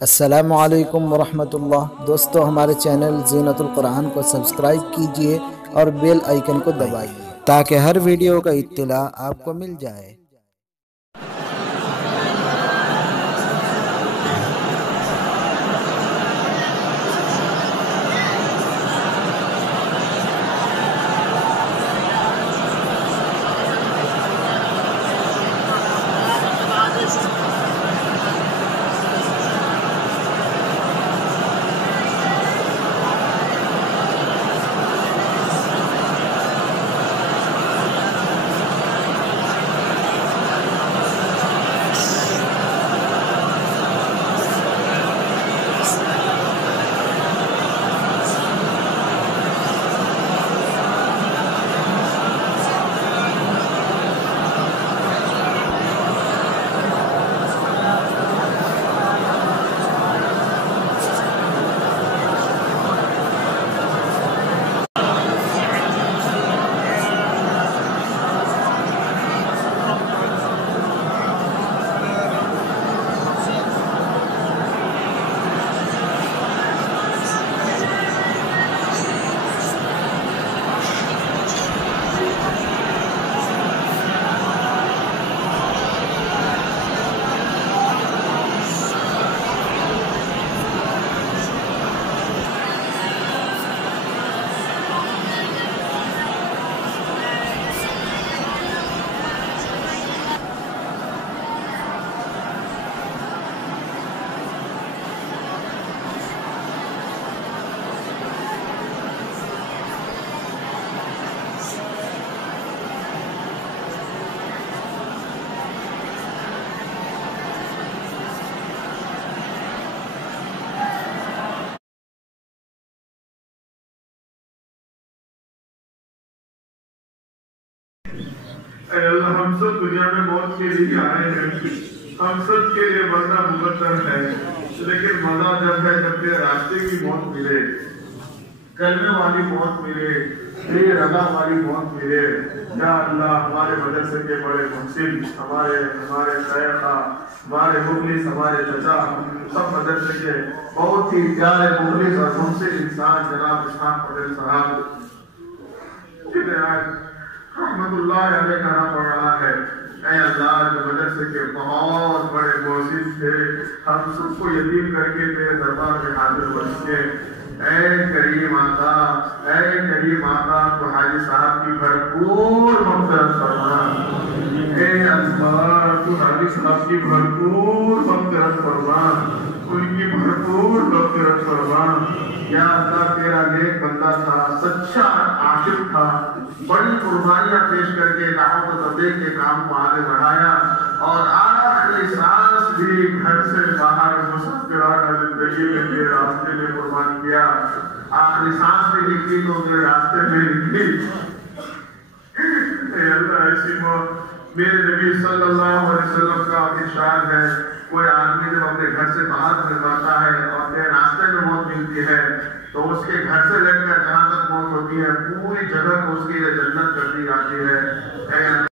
अस्सलामु अलैकुम वरहमतुल्लाह। दोस्तों, हमारे चैनल ज़ीनतुल कुरान को सब्सक्राइब कीजिए और बेल आइकन को दबाइए ताकि हर वीडियो का इत्तला आपको मिल जाए। ऐ अल्लाह, हम सब दुनिया में मौत के लिए आए हैं। हम सब के लिए मरना मुकद्दर है, लेकिन मजा जब है जब तेरे रास्ते की मौत मिले, कलमे वाली मौत मिले, बेरगा वाली मौत मिले। या अल्लाह, हमारे मदरसे के बड़े मुहसिन, हमारे हमारे शैखा, हमारे मुखलिस, हमारे चचा, सब मदरसे के बहुत ही प्यारे मुखलिस और मुहसिन इंसान जनाब इस्हाक पटेल साहब रहमतुल्लाह अलैह कहना पड़ रहा है। ऐ अल्लाह, जो मदरसे के बहुत बड़े मोहसिन थे, हम सबको यतीम करके तेरे दरबार में हाजिर बच्चे। ऐ करीम आका, ऐ करीम आका, तो हाजी साहब की भरपूर मग़फ़िरत फरमा। ऐ अल्लाह, तू हाजी साहब की भरपूर मग़फ़िरत फरमा, उनकी भरपूर मग़फ़िरत फरमा। या अल्लाह, तेरा नेक बंदा था, सच्चा आशिक था, बड़ी कुर्बानियां पेश करके दावत और तबलीग के काम को आगे बढ़ाया और आखिरी सांस भी घर से बाहर मुसाफिराना जिंदगी में तेरे रास्ते में कुर्बान किया। आखिरी सांस भी निकली तो तेरे रास्ते में निकली। अल्लाह, ऐसी मौत मेरे नबी सल्लल्लाहु अलैहि वसल्लम का इरशाद है, कोई आदमी जब अपने घर से बाहर निकलता है और तेरे रास्ते में मौत मिलती है तो उसके घर से लेकर जहां तक मौत होती है पूरी जगह को उसके लिए जन्नत कर दी जाती है।